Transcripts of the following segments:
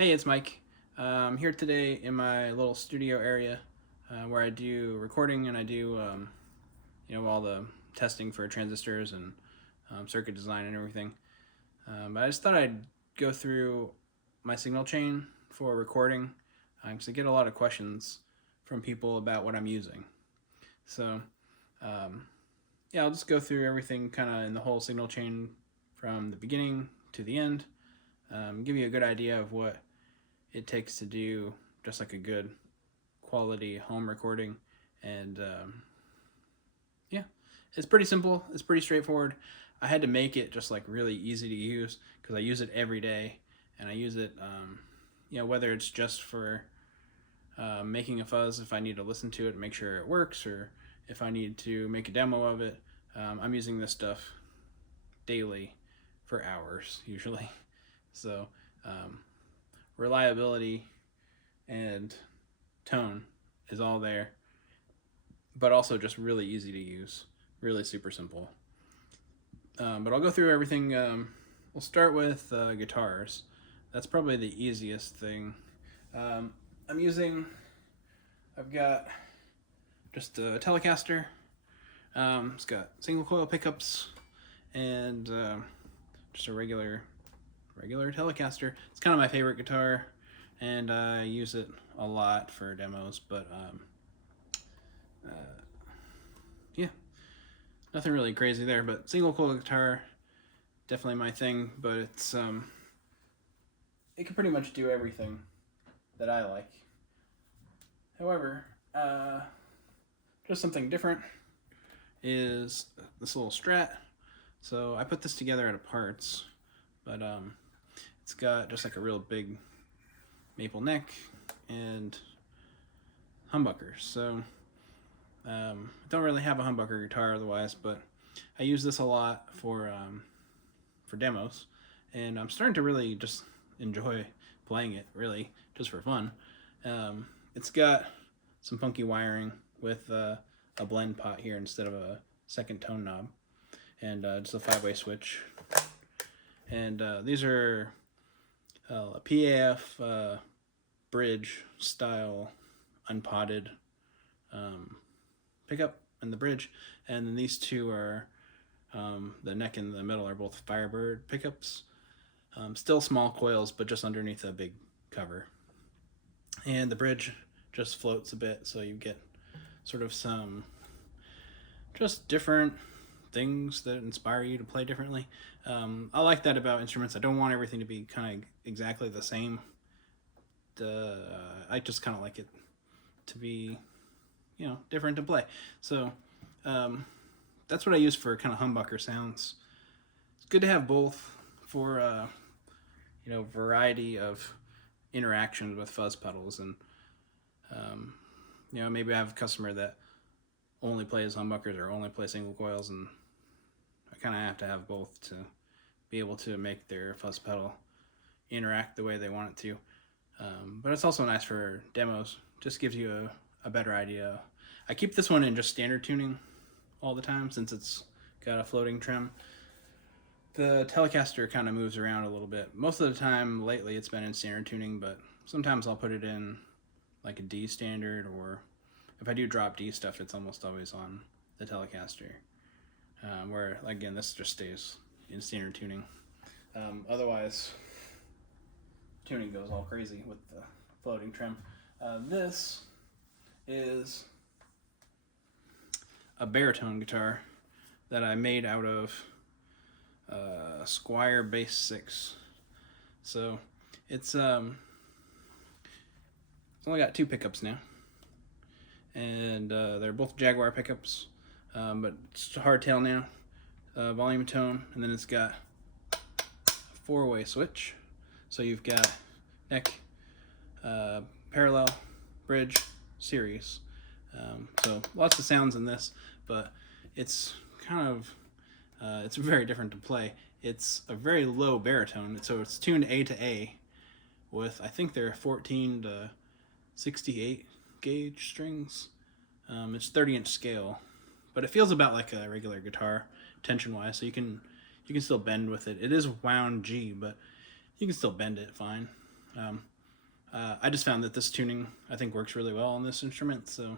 Hey, it's Mike. I'm here today in my little studio area where I do recording and I do, all the testing for transistors and circuit design and everything. But I just thought I'd go through my signal chain for recording because I get a lot of questions from people about what I'm using. So, yeah, I'll just go through everything kind of in the whole signal chain from the beginning to the end, give you a good idea of what it takes to do just like a good quality home recording. And yeah, it's pretty simple, it's pretty straightforward. I had to make it just like really easy to use because I use it every day, and I use it whether it's just for making a fuzz if I need to listen to it and make sure it works, or if I need to make a demo of it. I'm using this stuff daily for hours usually. So reliability and tone is all there, but also just really easy to use, really super simple. But I'll go through everything. We'll start with guitars. That's probably the easiest thing. I've got just a Telecaster. It's got single coil pickups and just a regular Telecaster. It's kind of my favorite guitar, and I use it a lot for demos. But yeah, nothing really crazy there. But single coil guitar, definitely my thing. But it's it can pretty much do everything that I like. However, just something different is this little Strat. So I put this together out of parts, but it's got just like a real big maple neck and humbuckers. So I don't really have a humbucker guitar otherwise, but I use this a lot for demos, and I'm starting to really just enjoy playing it, really just for fun. It's got some funky wiring with a blend pot here instead of a second tone knob, and just a 5-way switch. And these are a PAF bridge style unpotted pickup and the bridge, and then these two are the neck and the middle are both Firebird pickups. Still small coils, but just underneath a big cover. And the bridge just floats a bit, so you get sort of some just different things that inspire you to play differently. I like that about instruments. I don't want everything to be kind of exactly the same. I just kind of like it to be, different to play. So that's what I use for kind of humbucker sounds. It's good to have both for variety of interactions with fuzz pedals. And maybe I have a customer that only plays humbuckers or only plays single coils, and I kind of have to have both to be able to make their fuzz pedal interact the way they want it to. But it's also nice for demos. Just gives you a better idea. I keep this one in just standard tuning all the time since it's got a floating trim. The Telecaster kind of moves around a little bit. Most of the time lately it's been in standard tuning, but sometimes I'll put it in like a D standard, or if I do drop D stuff, it's almost always on the Telecaster. Where again, this just stays in standard tuning. Otherwise, tuning goes all crazy with the floating trim. This is a baritone guitar that I made out of Squire Bass 6. So it's only got 2 pickups now, and they're both Jaguar pickups, but it's a hardtail now, volume tone, and then it's got a 4-way switch. So you've got neck, parallel, bridge, series. So lots of sounds in this, but it's kind of it's very different to play. It's a very low baritone, so it's tuned A to A with, I think they're 14 to 68 gauge strings. It's 30-inch scale, but it feels about like a regular guitar tension-wise, so you can still bend with it. It is wound G, but you can still bend it fine. I just found that this tuning, I think, works really well on this instrument. So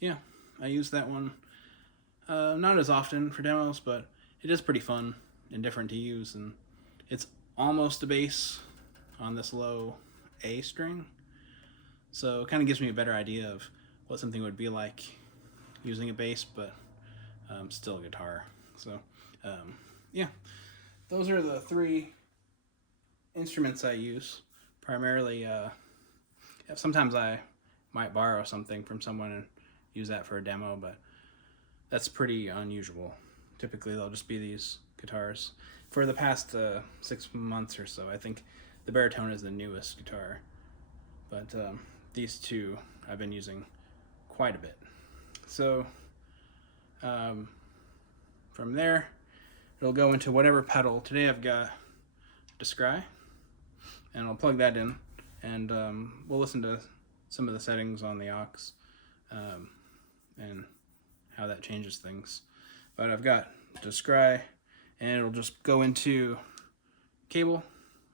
yeah, I use that one. Not as often for demos, but it is pretty fun and different to use. And it's almost a bass on this low A string. So it kind of gives me a better idea of what something would be like using a bass, but still a guitar. So yeah, those are the three instruments I use. Primarily, sometimes I might borrow something from someone and use that for a demo, but that's pretty unusual. Typically, they'll just be these guitars. For the past 6 months or so, I think the baritone is the newest guitar, but these two I've been using quite a bit. So from there, it'll go into whatever pedal. Today I've got Descry, and I'll plug that in, and we'll listen to some of the settings on the aux and how that changes things. But I've got Descry, and it'll just go into cable,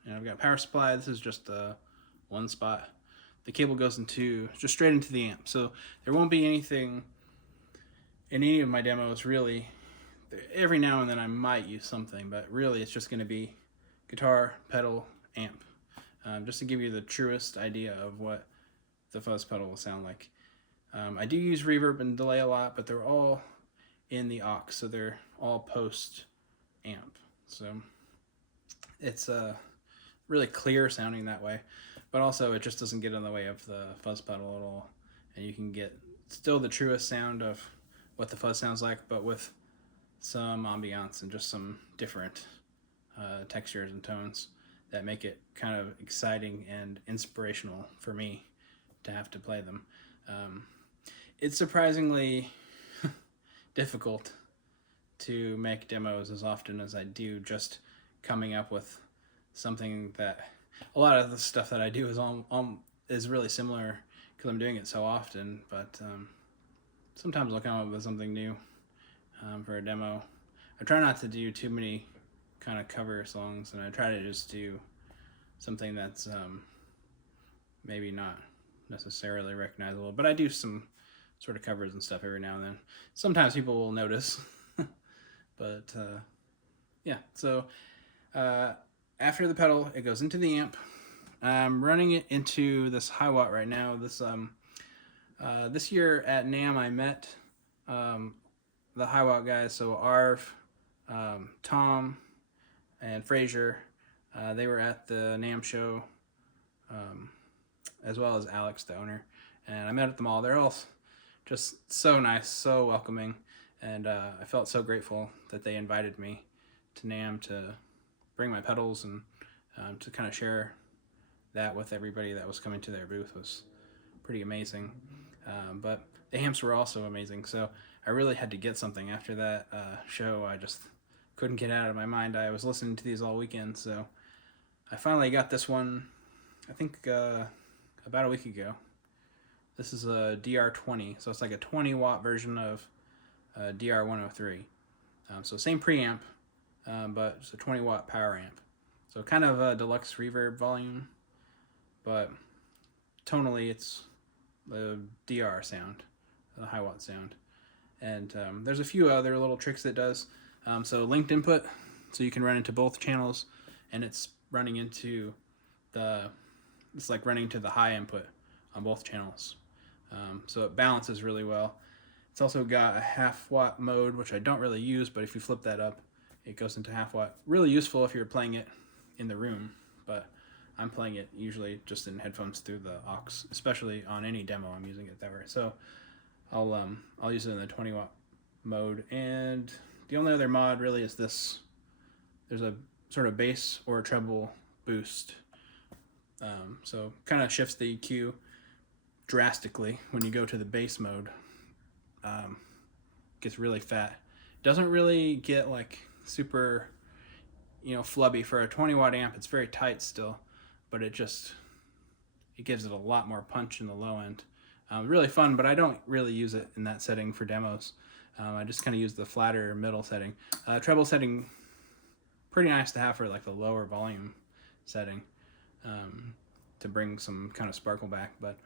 and I've got power supply. This is just one spot. The cable goes into just straight into the amp, so there won't be anything in any of my demos really. Every now and then I might use something, but really it's just going to be guitar, pedal, amp, just to give you the truest idea of what the fuzz pedal will sound like. I do use reverb and delay a lot, but they're all in the aux, so they're all post amp. So it's really clear sounding that way, but also it just doesn't get in the way of the fuzz pedal at all, and you can get still the truest sound of what the fuzz sounds like, but with some ambiance and just some different textures and tones that make it kind of exciting and inspirational for me to have to play them. It's surprisingly difficult to make demos as often as I do, just coming up with something that a lot of the stuff that I do is really similar because I'm doing it so often, but sometimes I'll come up with something new for a demo. I try not to do too many kind of cover songs, and I try to just do something that's maybe not necessarily recognizable, but I do some sort of covers and stuff every now and then. Sometimes people will notice, but yeah. So after the pedal, it goes into the amp. I'm running it into this high watt right now. This year at NAMM I met the high watt guys, so Arv, Tom, and Frazier. They were at the NAMM show, as well as Alex, the owner, and I met at them all. They're all just so nice, so welcoming, and I felt so grateful that they invited me to NAMM to bring my pedals and to kind of share that with everybody that was coming to their booth. Was pretty amazing. But the amps were also amazing, so I really had to get something after that show. I just couldn't get out of my mind. I was listening to these all weekend, so I finally got this one, I think about a week ago. This is a DR20, so it's like a 20 watt version of DR103. So same preamp, but it's a 20 watt power amp. So kind of a deluxe reverb volume, but tonally it's the DR sound, the high watt sound. And there's a few other little tricks it does. So linked input, so you can run into both channels, and it's running into it's like running to the high input on both channels. So it balances really well. It's also got a half watt mode, which I don't really use, but if you flip that up, it goes into half watt. Really useful if you're playing it in the room, but I'm playing it usually just in headphones through the aux, especially on any demo I'm using it that way. So I'll use it in the 20 watt mode. And the only other mod really is this. There's a sort of bass or a treble boost. So kind of shifts the EQ drastically when you go to the bass mode. Gets really fat. Doesn't really get like super, flubby. For a 20 watt amp, it's very tight still, but it gives it a lot more punch in the low end. Really fun, but I don't really use it in that setting for demos. I just kind of use the flatter middle setting. Treble setting, pretty nice to have for like the lower volume setting. to bring some kind of sparkle back. But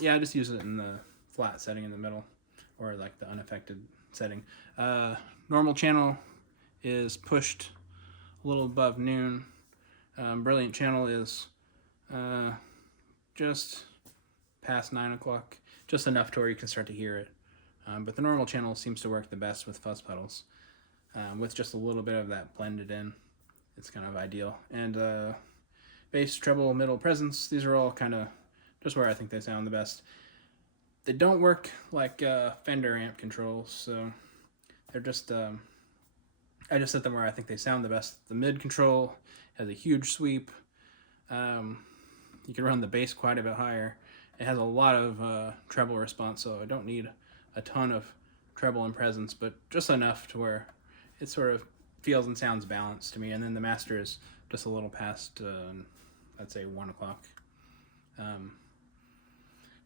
yeah, I just use it in the flat setting in the middle, or like the unaffected setting. Normal channel is pushed a little above noon. Brilliant channel is just past 9 o'clock, just enough to where you can start to hear it. But the normal channel seems to work the best with fuzz pedals, with just a little bit of that blended in. It's kind of ideal. And bass, treble, middle, presence, these are all kind of just where I think they sound the best. They don't work like Fender amp controls, so they're just, I just set them where I think they sound the best. The mid control has a huge sweep. You can run the bass quite a bit higher. It has a lot of treble response, so I don't need a ton of treble and presence, but just enough to where it sort of feels and sounds balanced to me. And then the master is just a little past, I'd say 1 o'clock.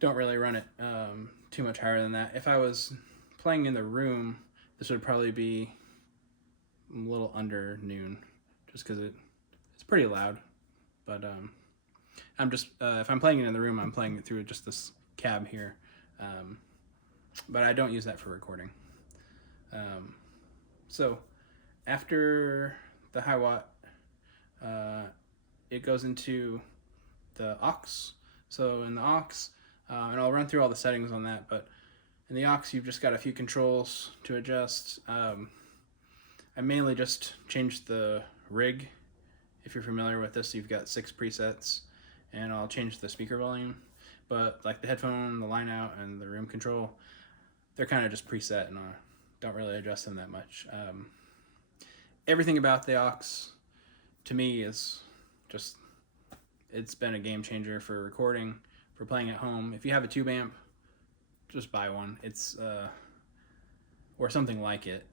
Don't really run it too much higher than that. If I was playing in the room, this would probably be a little under noon, just because it's pretty loud. But I'm just if I'm playing it in the room, I'm playing it through just this cab here. But I don't use that for recording. So after the high watt, it goes into the aux. So in the aux, and I'll run through all the settings on that, but in the aux, you've just got a few controls to adjust. I mainly just changed the rig. If you're familiar with this, you've got 6 presets, and I'll change the speaker volume. But like the headphone, the line out, and the room control, they're kind of just preset, and I don't really adjust them that much. Everything about the aux, to me, is just, it's been a game changer for recording, for playing at home. If you have a tube amp, just buy one. It's or something like it.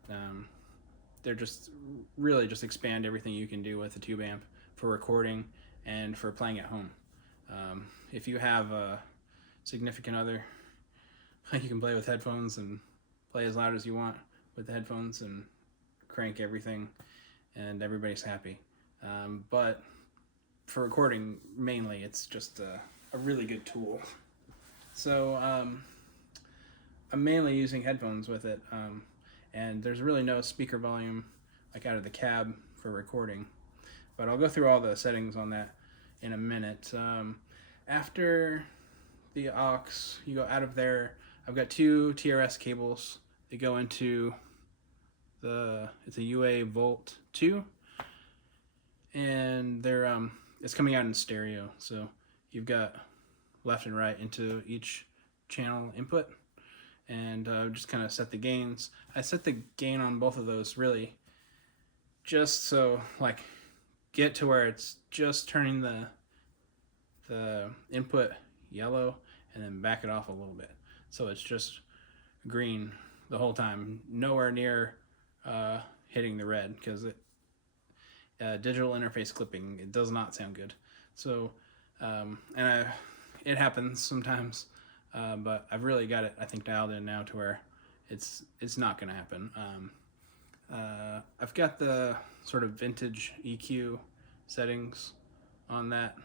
They're just really just expand everything you can do with a tube amp for recording and for playing at home. If you have a significant other, you can play with headphones and play as loud as you want with the headphones and crank everything, and everybody's happy. But for recording, mainly, it's just a really good tool. So I'm mainly using headphones with it, and there's really no speaker volume like out of the cab for recording. But I'll go through all the settings on that in a minute. After the aux, you go out of there. I've got 2 TRS cables. They go into it's a UA Volt 2, and they're it's coming out in stereo. So you've got left and right into each channel input, and just kind of set the gains. I set the gain on both of those really just so like get to where it's just turning the input yellow and then back it off a little bit, so it's just green the whole time, nowhere near hitting the red, because digital interface clipping, it does not sound good. So it happens sometimes, but I've really got it, I think, dialed in now to where it's not gonna happen. I've got the sort of vintage EQ settings on that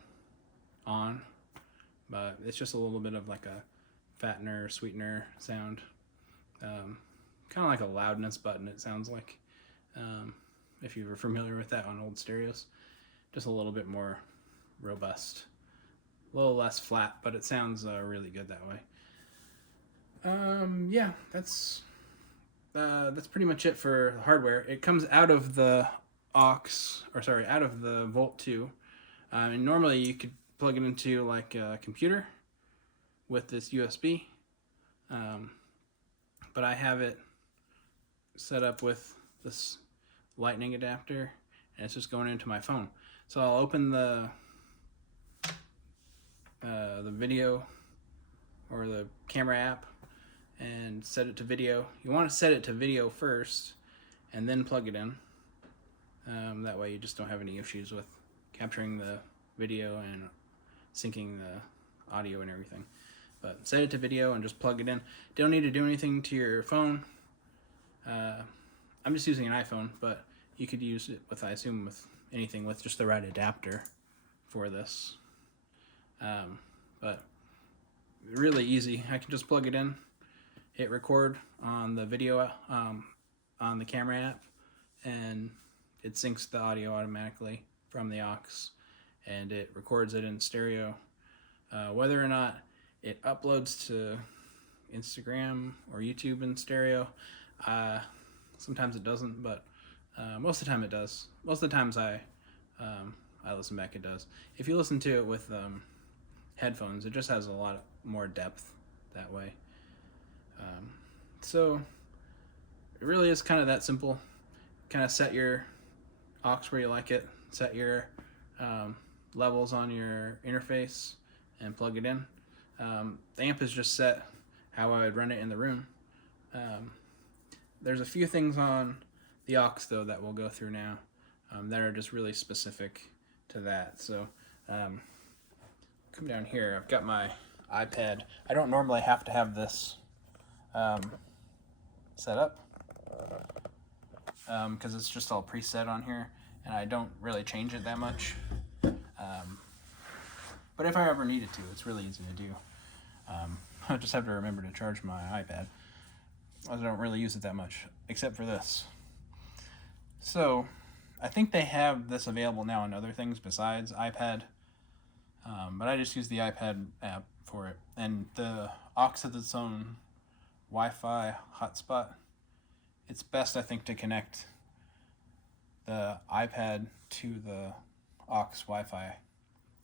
but it's just a little bit of like a fattener, sweetener sound. Kind of like a loudness button, it sounds like, if you were familiar with that on old stereos. Just a little bit more robust, a little less flat, but it sounds really good that way. Yeah, that's pretty much it for the hardware. It comes out of the out of the Volt 2. And normally you could plug it into like a computer with this USB, but I have it set up with this lightning adapter, and it's just going into my phone. So I'll open the video or the camera app and set it to video. You want to set it to video first and then plug it in. That way you just don't have any issues with capturing the video and syncing the audio and everything. But set it to video and just plug it in. Don't need to do anything to your phone. I'm just using an iPhone, but you could use it with, I assume, with anything with just the right adapter for this. But really easy. I can just plug it in, hit record on the video on the camera app, and it syncs the audio automatically from the aux, and it records it in stereo. Whether or not it uploads to Instagram or YouTube in stereo, sometimes it doesn't, but most of the time it does. Most of the times I listen back, it does. If you listen to it with headphones, it just has a lot more depth that way. So it really is kind of that simple. Kind of set your aux where you like it, set your levels on your interface, and plug it in. The amp is just set how I would run it in the room. There's a few things on the aux though that we'll go through now that are just really specific to that. So come down here, I've got my iPad. I don't normally have to have this set up because it's just all preset on here, and I don't really change it that much. But if I ever needed to, it's really easy to do. I just have to remember to charge my iPad. I don't really use it that much, except for this. So, I think they have this available now on other things besides iPad, but I just use the iPad app for it. And the aux has its own Wi-Fi hotspot. It's best, I think, to connect the iPad to the aux Wi-Fi.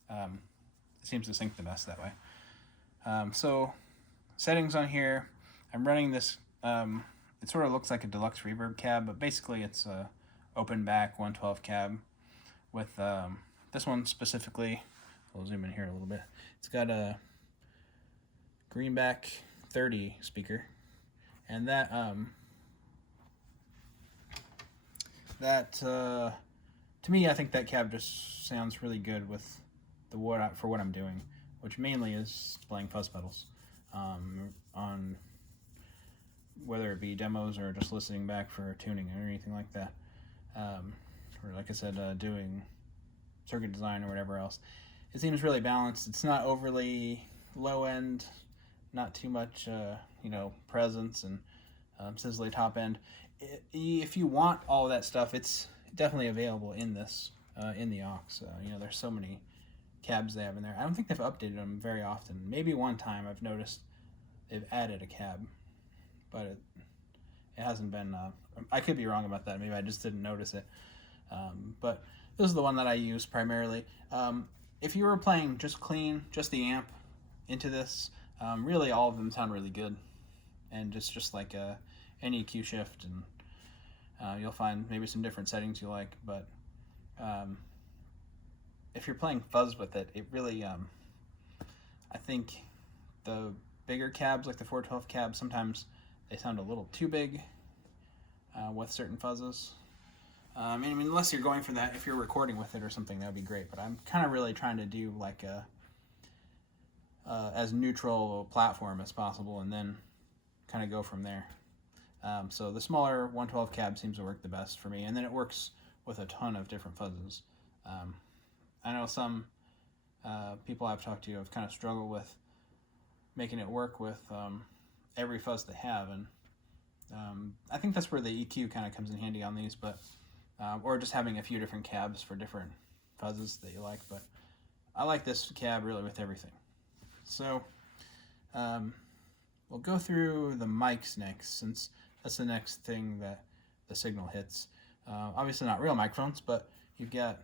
It seems to sync the best that way. So, settings on here, I'm running this, it sort of looks like a deluxe reverb cab, but basically it's a open back 112 cab with this one specifically. We'll zoom in here a little bit. It's got a greenback 30 speaker, and that to me, I think that cab just sounds really good with for what I'm doing, which mainly is playing fuzz pedals on whether it be demos or just listening back for tuning or anything like that, or like I said, doing circuit design or whatever else. It seems really balanced. It's not overly low end, not too much presence and sizzly top end. If you want all that stuff, it's definitely available in this in the aux. There's so many cabs they have in there. I don't think they've updated them very often. Maybe one time I've noticed they've added a cab, but it hasn't been. I could be wrong about that. Maybe I just didn't notice it. But this is the one that I use primarily. If you were playing just clean, just the amp into this, really all of them sound really good, and just like an EQ shift, and you'll find maybe some different settings you like. But if you're playing fuzz with it, it really, I think the bigger cabs, like the 412 cabs, sometimes they sound a little too big with certain fuzzes. Unless you're going for that, if you're recording with it or something, that would be great. But I'm kind of really trying to do like a as neutral a platform as possible, and then kind of go from there. So the smaller 112 cab seems to work the best for me, and then it works with a ton of different fuzzes. I know some people I've talked to have kind of struggled with making it work with every fuzz they have, and I think that's where the EQ kind of comes in handy on these, but or just having a few different cabs for different fuzzes that you like. But I like this cab really with everything. So we'll go through the mics next, since that's the next thing that the signal hits. Obviously not real microphones, but you've got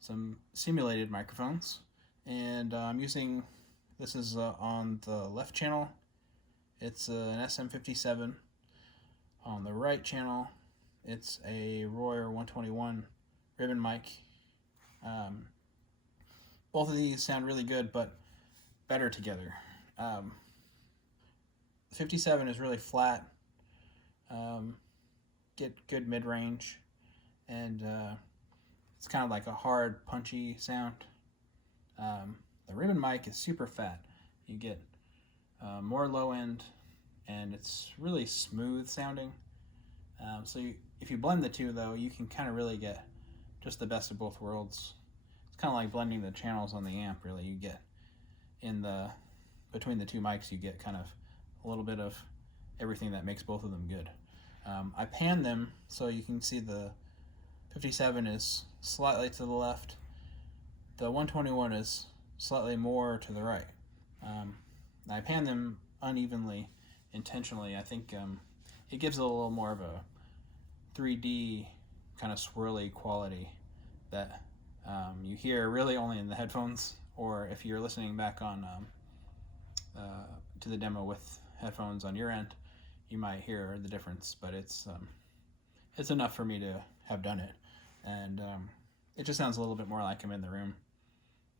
some simulated microphones, and I'm using, this is on the left channel, it's an SM57. On the right channel, it's a Royer 121 ribbon mic. Both of these sound really good, but better together. 57 is really flat, get good mid-range, and it's kind of like a hard, punchy sound. The ribbon mic is super fat. You get more low end, and it's really smooth sounding. If you blend the two, though, you can kind of really get just the best of both worlds. It's kind of like blending the channels on the amp, really. You get in the between the two mics, you get kind of a little bit of everything that makes both of them good. I pan them so you can see the 57 is slightly to the left. The 121 is slightly more to the right. I pan them unevenly, intentionally. I think it gives it a little more of a 3D kind of swirly quality that you hear really only in the headphones, or if you're listening back on to the demo with headphones on your end, you might hear the difference. But it's enough for me to have done it, and it just sounds a little bit more like I'm in the room,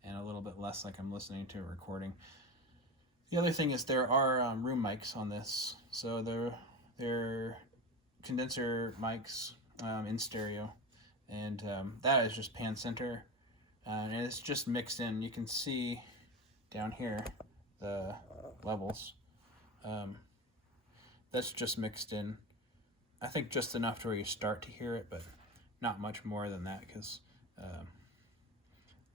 and a little bit less like I'm listening to a recording. The other thing is there are room mics on this, so they're condenser mics in stereo, and that is just pan center, and it's just mixed in. You can see down here the levels. That's just mixed in. I think just enough to where you start to hear it, but not much more than that, because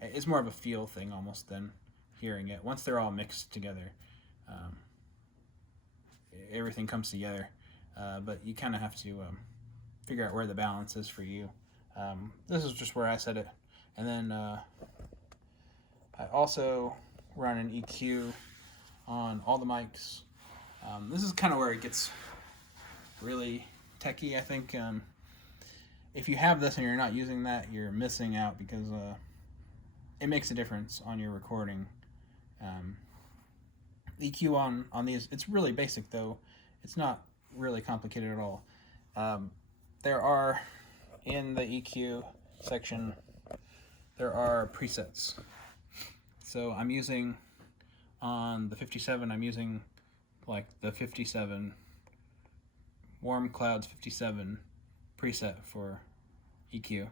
it's more of a feel thing almost than hearing it. Once they're all mixed together, everything comes together, but you kind of have to figure out where the balance is for you. This is just where I set it, and then I also run an EQ on all the mics. This is kind of where it gets really techie, I think. If you have this and you're not using that, you're missing out, because it makes a difference on your recording. EQ on these, it's really basic though. It's not really complicated at all. There are, in the EQ section, there are presets. So I'm using, on the 57, I'm using like the 57 Warm Clouds 57 preset for EQ,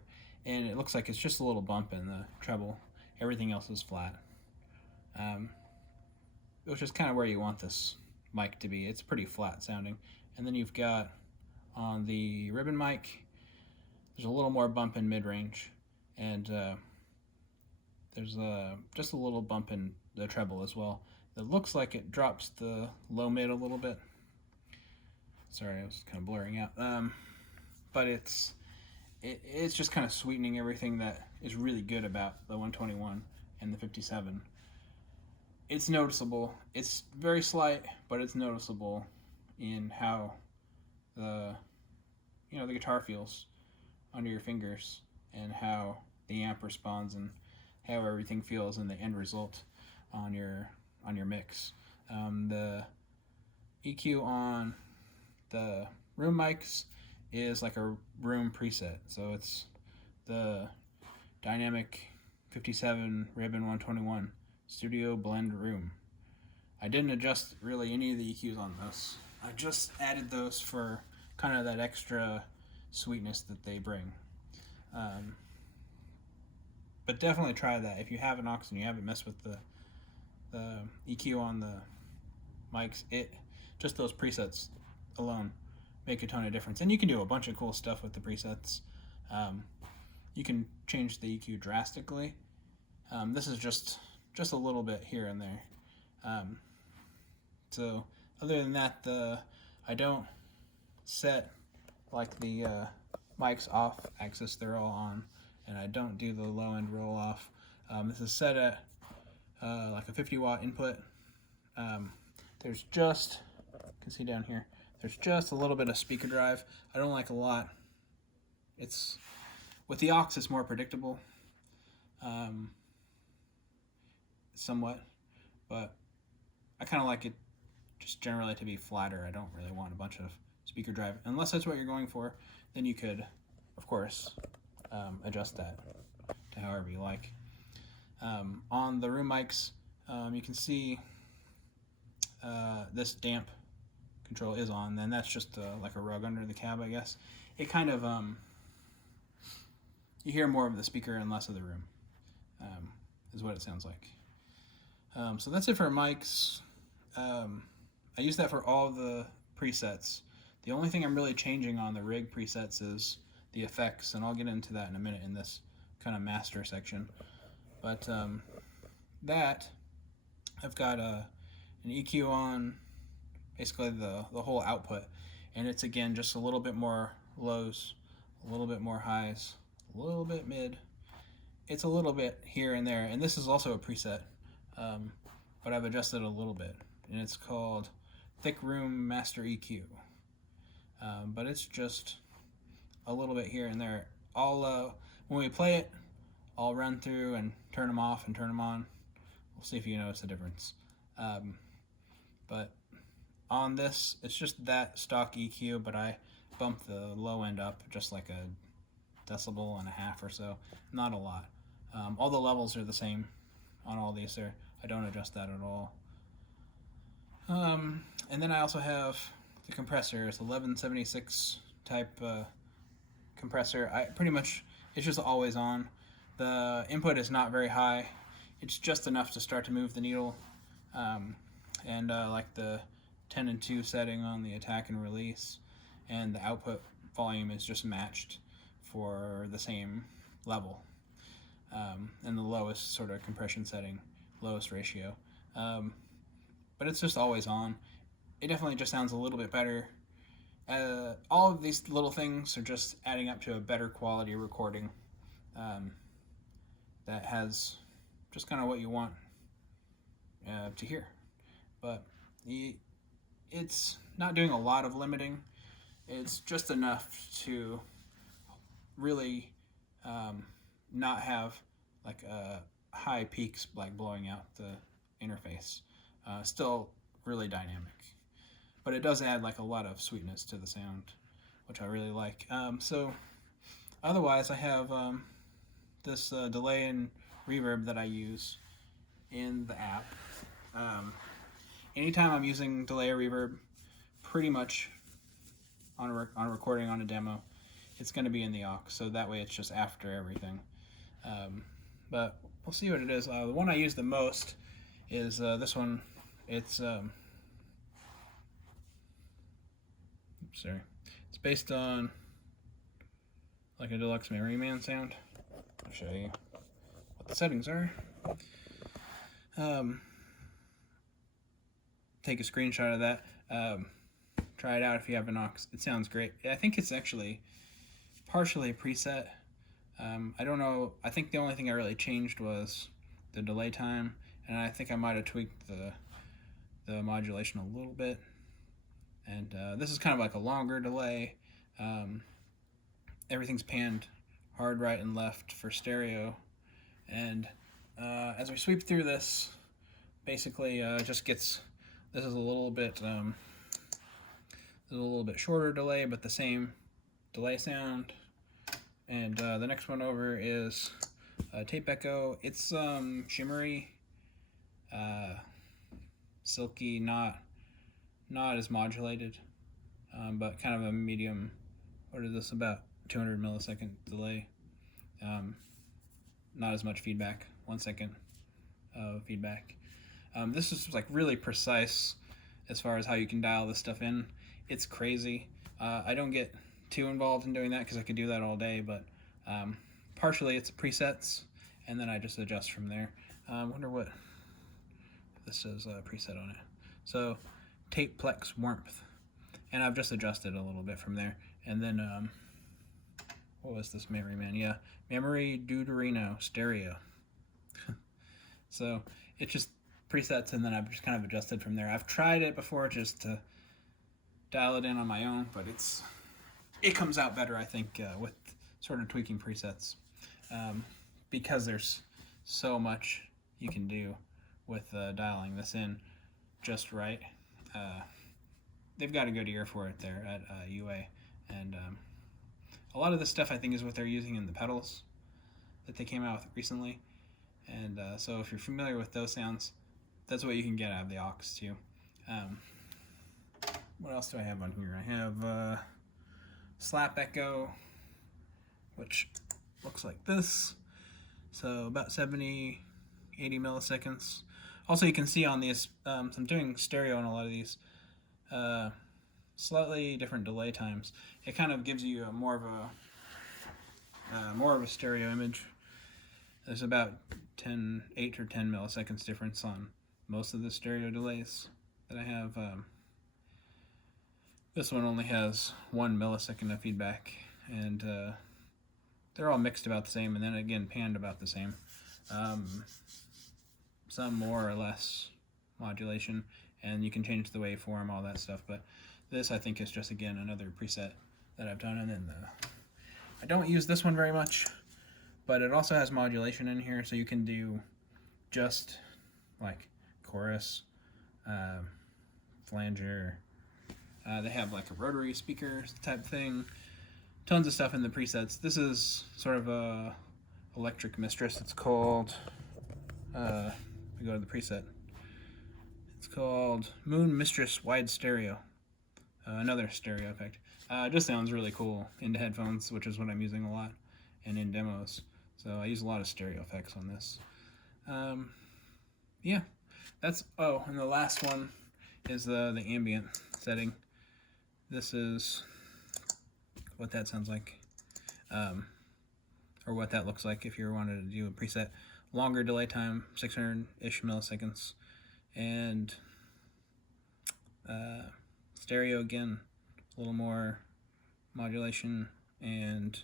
and it looks like it's just a little bump in the treble. Everything else is flat, which is kind of where you want this mic to be. It's pretty flat sounding. And then you've got, on the ribbon mic, there's a little more bump in mid-range, and there's just a little bump in the treble as well. It looks like it drops the low mid a little bit. Sorry, I was kind of blurring out. But it's just kind of sweetening everything that is really good about the 121 and the 57. It's noticeable. It's very slight, but it's noticeable in how the guitar feels under your fingers, and how the amp responds, and how everything feels in the end result on your mix. The EQ on the room mics is like a room preset, so it's the Dynamic 57 Ribbon 121 Studio Blend Room. I didn't adjust really any of the EQs on this. I just added those for kind of that extra sweetness that they bring. But definitely try that. If you have an aux and you haven't messed with the EQ on the mics, just those presets alone make a ton of difference. And you can do a bunch of cool stuff with the presets. You can change the EQ drastically. This is just a little bit here and there. So other than that, I don't set like the mics off axis, they're all on, and I don't do the low end roll off. This is set at like a 50 watt input. There's just, you can see down here, there's just a little bit of speaker drive. I don't like a lot. It's, with the aux, it's more predictable, somewhat, but I kind of like it just generally to be flatter. I don't really want a bunch of speaker drive. Unless that's what you're going for, then you could, of course, adjust that to however you like. On the room mics, you can see this damp control is on, and that's just like a rug under the cab, I guess. It kind of, you hear more of the speaker and less of the room, is what it sounds like. So that's it for mics. I use that for all the presets. The only thing I'm really changing on the rig presets is the effects, and I'll get into that in a minute in this kind of master section. But that I've got an EQ on basically the whole output, and it's again just a little bit more lows, a little bit more highs, a little bit mid. It's a little bit here and there, and this is also a preset, but I've adjusted a little bit, and it's called Thick Room Master EQ. But it's just a little bit here and there. When we play it, I'll run through and turn them off and turn them on. We'll see if you notice the difference. But on this, it's just that stock EQ, but I bump the low end up just like a decibel and a half or so. Not a lot. All the levels are the same on all these. I don't adjust that at all. And then I also have the compressor. It's 1176 type compressor. It's just always on. The input is not very high. It's just enough to start to move the needle. And like the 10 and 2 setting on the attack and release, and the output volume is just matched for the same level. And the lowest sort of compression setting, lowest ratio. But it's just always on. It definitely just sounds a little bit better. All of these little things are just adding up to a better quality recording that has just kind of what you want to hear. But it's not doing a lot of limiting. It's just enough to really not have like high peaks like blowing out the interface. Still really dynamic, but it does add like a lot of sweetness to the sound, which I really like. So otherwise I have this delay and reverb that I use in the app. Anytime I'm using delay or reverb, pretty much on a recording, on a demo, it's going to be in the aux, so that way it's just after everything. But we'll see what it is. The one I use the most is this one. It's it's based on like a deluxe Memory Man sound. I'll show you what the settings are. Take a screenshot of that. Try it out if you have an aux. It sounds great. I think it's actually partially preset. I don't know. I think the only thing I really changed was the delay time, and I think I might have tweaked the modulation a little bit. And this is kind of like a longer delay. Everything's panned hard right and left for stereo, and as we sweep through this, basically just gets, this is a little bit shorter delay, but the same delay sound. And the next one over is tape echo. It's shimmery, silky, not as modulated, but kind of a medium. What is this, about 200 millisecond delay? Not as much feedback, 1 second of feedback. This is like really precise as far as how you can dial this stuff in. It's crazy. I don't get too involved in doing that because I could do that all day, but partially it's presets, and then I just adjust from there. I wonder what this is preset on it. So tape plex warmth, and I've just adjusted a little bit from there. And then what was this Memory Man? Yeah, Memory Deuterino stereo. So it just presets, and then I've just kind of adjusted from there. I've tried it before just to dial it in on my own, but it comes out better, I think, with sort of tweaking presets, because there's so much you can do with dialing this in just right. They've got a good ear for it there at UA, and a lot of this stuff I think is what they're using in the pedals that they came out with recently. And so if you're familiar with those sounds, that's what you can get out of the aux too. What else do I have on here? I have slap echo, which looks like this. So about 70, 80 milliseconds. Also, you can see on these, so I'm doing stereo on a lot of these, slightly different delay times. It kind of gives you more of a stereo image. There's about 8 or 10 milliseconds difference on most of the stereo delays that I have. This one only has 1 millisecond of feedback, and they're all mixed about the same, and then again panned about the same. Some more or less modulation, and you can change the waveform, all that stuff, but this I think is just, again, another preset that I've done. And then I don't use this one very much, but it also has modulation in here, so you can do just like chorus, flanger. They have like a rotary speaker type thing, tons of stuff in the presets. This is sort of a electric mistress. It's called, we go to the preset. It's called Moon Mistress Wide Stereo. Another stereo effect. It just sounds really cool into headphones, which is what I'm using a lot, and in demos. So I use a lot of stereo effects on this. Yeah, that's, oh, and the last one is the ambient setting. This is what that sounds like, or what that looks like if you wanted to do a preset. Longer delay time, 600-ish milliseconds, and stereo again, a little more modulation, and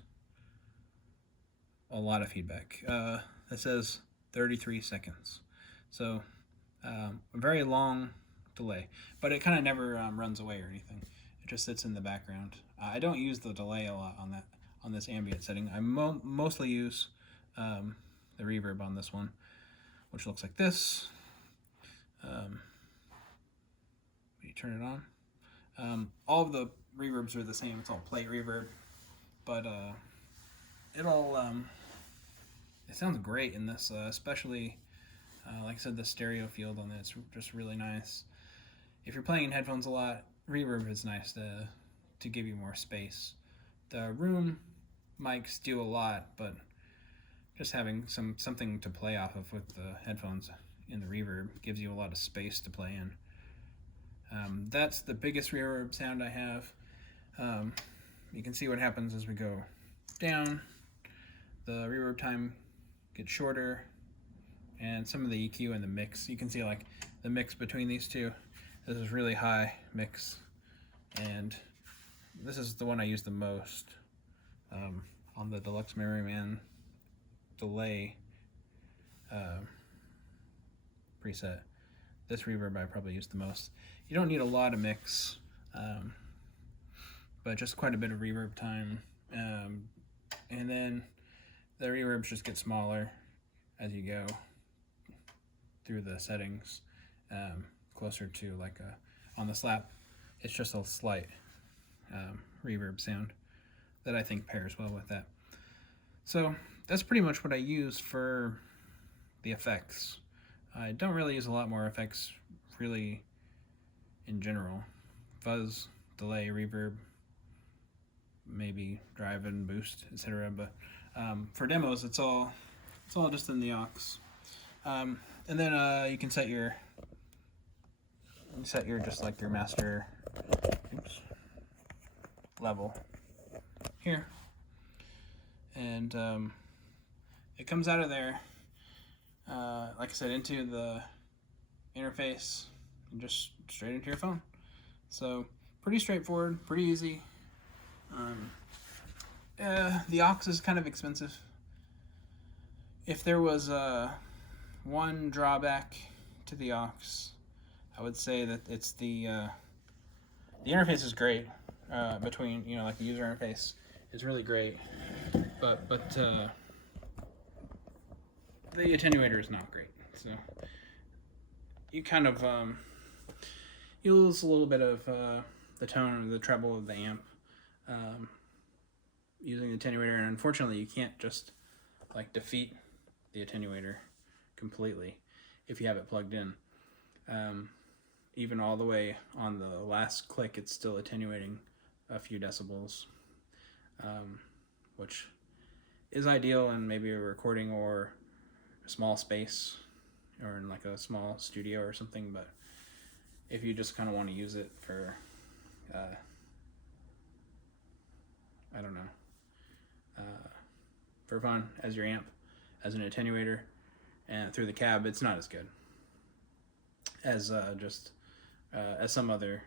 a lot of feedback. That says 33 seconds. So a very long delay, but it kind of never runs away or anything. It just sits in the background. I don't use the delay a lot on this ambient setting. I mostly use the reverb on this one, which looks like this. When you turn it on, all of the reverbs are the same. It's all plate reverb, but it sounds great in this, especially like I said, the stereo field on this just really nice. If you're playing in headphones a lot, reverb is nice to give you more space. The room mics do a lot, but just having something to play off of with the headphones in the reverb gives you a lot of space to play in. That's the biggest reverb sound I have. You can see what happens as we go down. The reverb time gets shorter, and some of the EQ and the mix, you can see like the mix between these two. This is really high mix, and this is the one I use the most on the Deluxe Memory Man delay preset. This reverb I probably use the most. You don't need a lot of mix, but just quite a bit of reverb time, and then the reverbs just get smaller as you go through the settings, closer to like on the slap. It's just a slight reverb sound that I think pairs well with that. So that's pretty much what I use for the effects. I don't really use a lot more effects really in general. Fuzz, delay, reverb, maybe drive and boost, etc. But for demos, it's all just in the aux. And then you can set your just like your master level here, and it comes out of there, like I said, into the interface and just straight into your phone. So pretty straightforward, pretty easy. The aux is kind of expensive. If there was one drawback to the aux, I would say that it's the interface is great, between, like the user interface is really great, but the attenuator is not great. So you kind of you lose a little bit of the tone or the treble of the amp using the attenuator, and unfortunately you can't just like defeat the attenuator completely if you have it plugged in. Even all the way on the last click, it's still attenuating a few decibels, which is ideal in maybe a recording or a small space or in like a small studio or something. But if you just kind of want to use it for I don't know, for fun as your amp, as an attenuator, and through the cab, it's not as good. as as some other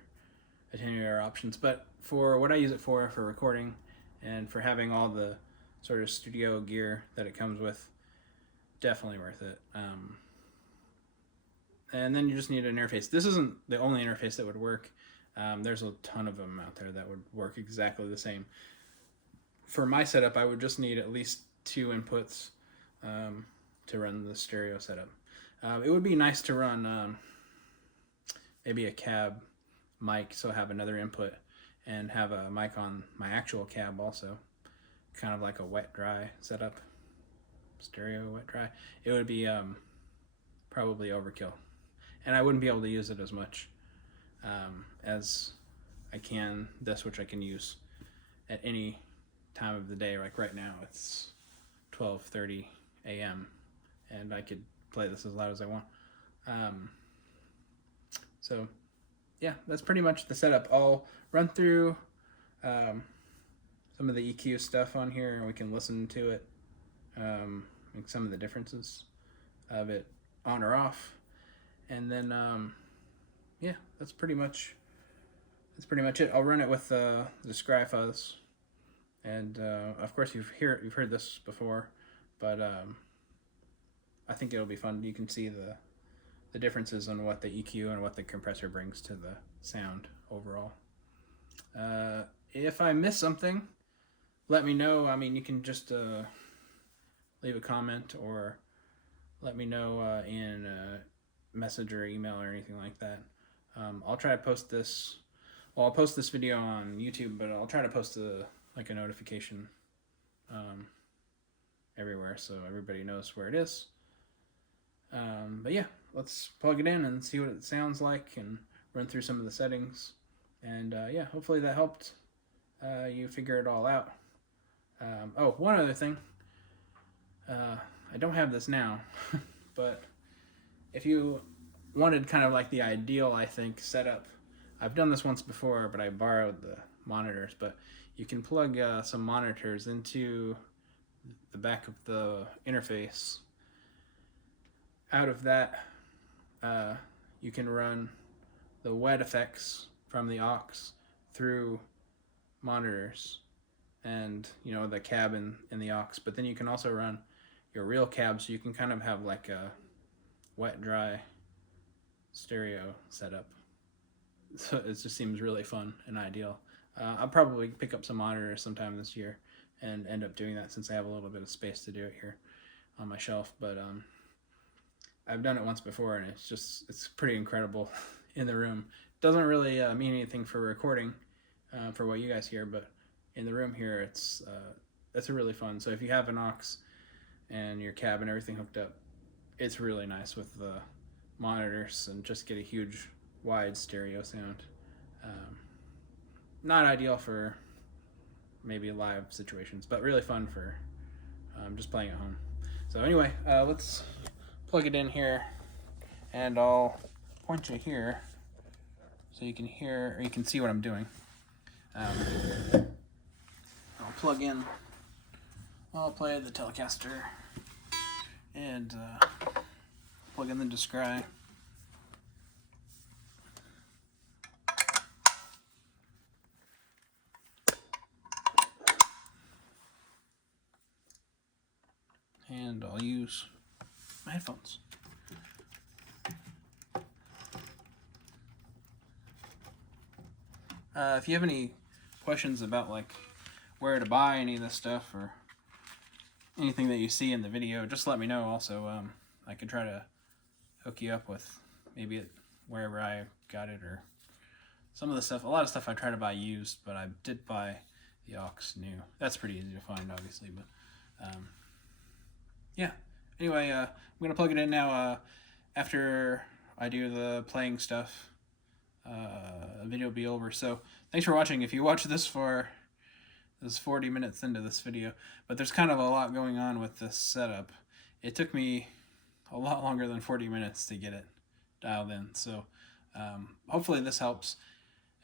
attenuator options. But for what I use it for recording and for having all the sort of studio gear that it comes with, definitely worth it. And then you just need an interface. This isn't the only interface that would work. There's a ton of them out there that would work exactly the same. For my setup, I would just need at least 2 inputs to run the stereo setup. It would be nice to run maybe a cab mic, so I have another input, and have a mic on my actual cab also, kind of like a wet-dry setup, stereo wet-dry. It would be probably overkill, and I wouldn't be able to use it as much as I can this, which I can use at any time of the day. Like right now it's 12:30 a.m. and I could play this as loud as I want. So yeah, that's pretty much the setup. I'll run through some of the EQ stuff on here, and we can listen to it, like some of the differences of it on or off, and then yeah, that's pretty much it. I'll run it with the Scry fuzz, and of course you've heard this before, but I think it'll be fun. You can see the differences on what the EQ and what the compressor brings to the sound overall. If I miss something, let me know. I mean, you can just leave a comment or let me know in a message or email or anything like that. I'll try to post this. Well, I'll post this video on YouTube, but I'll try to post a notification everywhere so everybody knows where it is. But yeah, let's plug it in and see what it sounds like and run through some of the settings. And yeah, hopefully that helped you figure it all out. Oh, one other thing. I don't have this now, but if you wanted kind of like the ideal, I think, setup, I've done this once before, but I borrowed the monitors, but you can plug some monitors into the back of the interface. Out of that, you can run the wet effects from the aux through monitors and, you know, the cab and the aux, but then you can also run your real cab, so you can kind of have like a wet-dry stereo setup. So it just seems really fun and ideal. I'll probably pick up some monitors sometime this year and end up doing that since I have a little bit of space to do it here on my shelf, but I've done it once before, and it's pretty incredible in the room. Doesn't really mean anything for recording, for what you guys hear, but in the room here, it's really fun. So if you have an aux and your cab and everything hooked up, it's really nice with the monitors and just get a huge wide stereo sound. Not ideal for maybe live situations, but really fun for just playing at home. So anyway, let's plug it in here, and I'll point you here so you can hear, or you can see what I'm doing. I'll plug in, I'll play the Telecaster and plug in the Descry. And I'll use my headphones. If you have any questions about like where to buy any of this stuff or anything that you see in the video, just let me know. Also, I could try to hook you up with maybe wherever I got it, or some of the stuff. A lot of stuff I try to buy used, but I did buy the aux new. That's pretty easy to find, obviously, but yeah. Anyway, I'm going to plug it in now. After I do the playing stuff, the video will be over. So thanks for watching. If you watch this for, this is 40 minutes into this video, but there's kind of a lot going on with this setup. It took me a lot longer than 40 minutes to get it dialed in. So hopefully this helps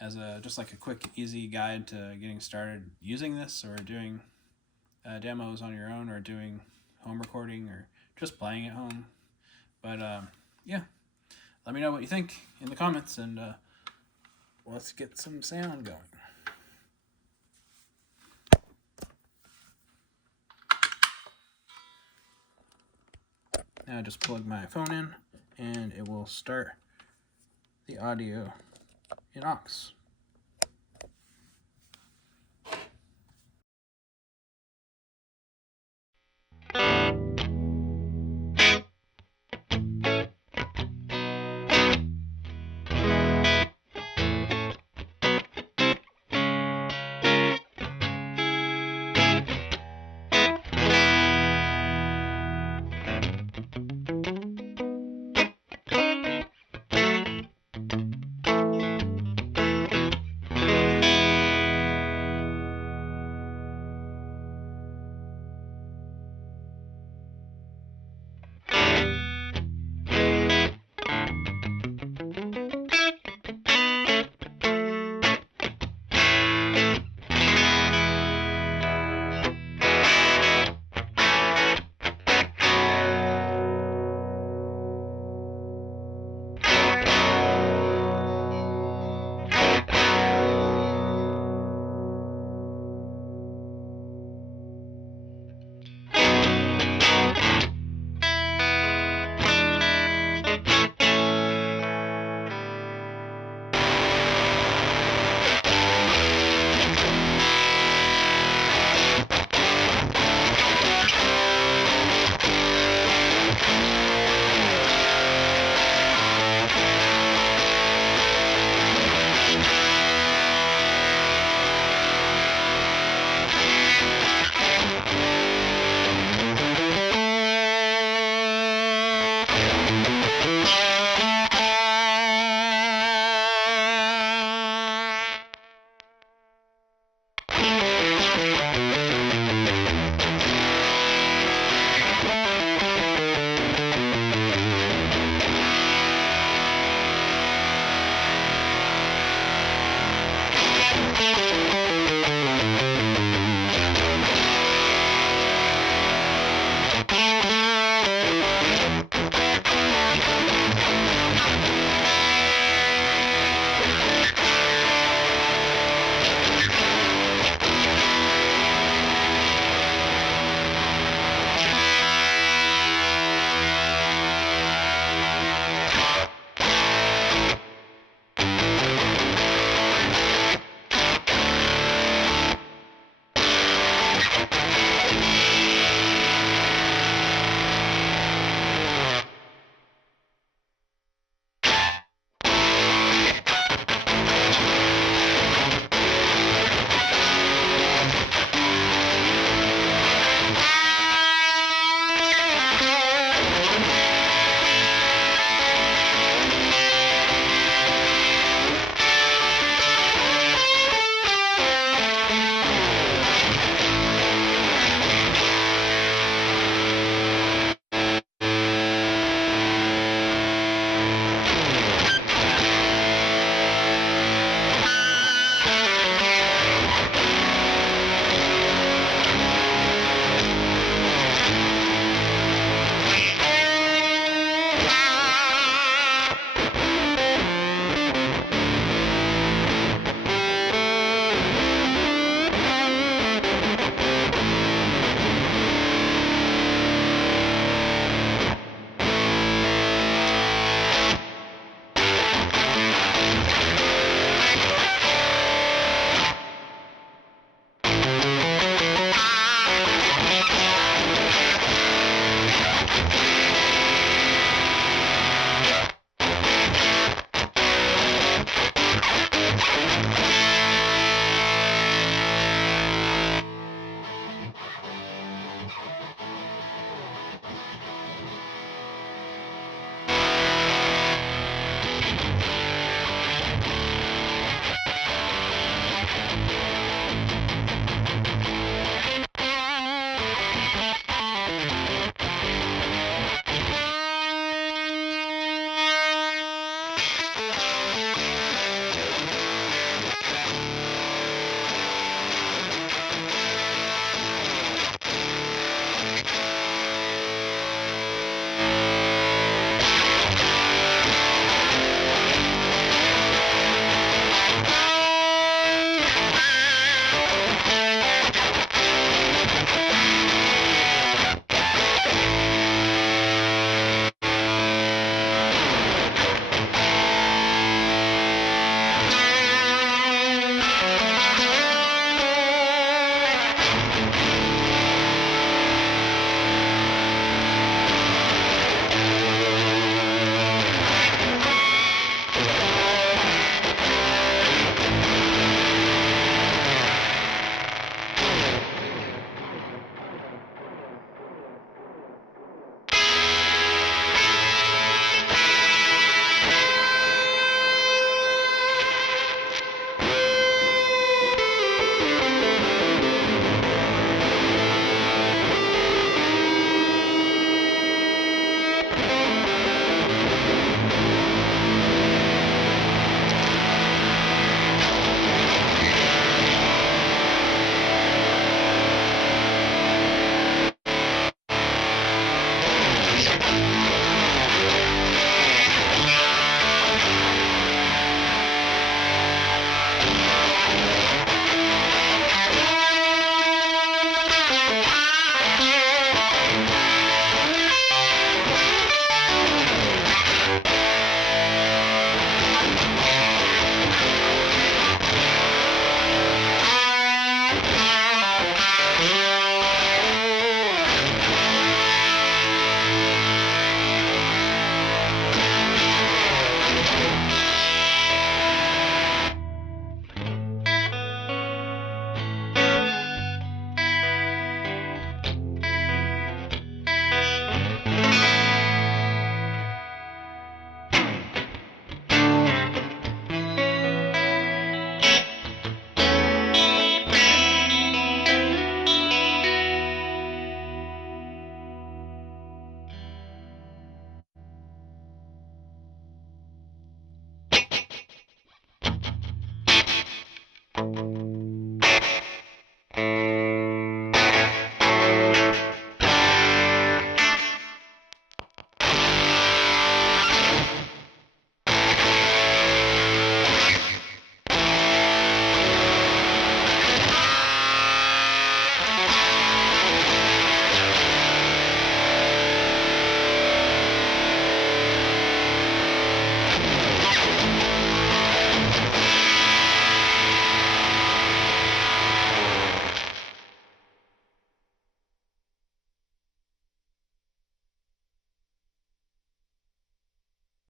as just like a quick, easy guide to getting started using this, or doing demos on your own, or doing home recording, or just playing at home. But yeah, let me know what you think in the comments, and let's get some sound going. Now I just plug my phone in, and it will start the audio in aux.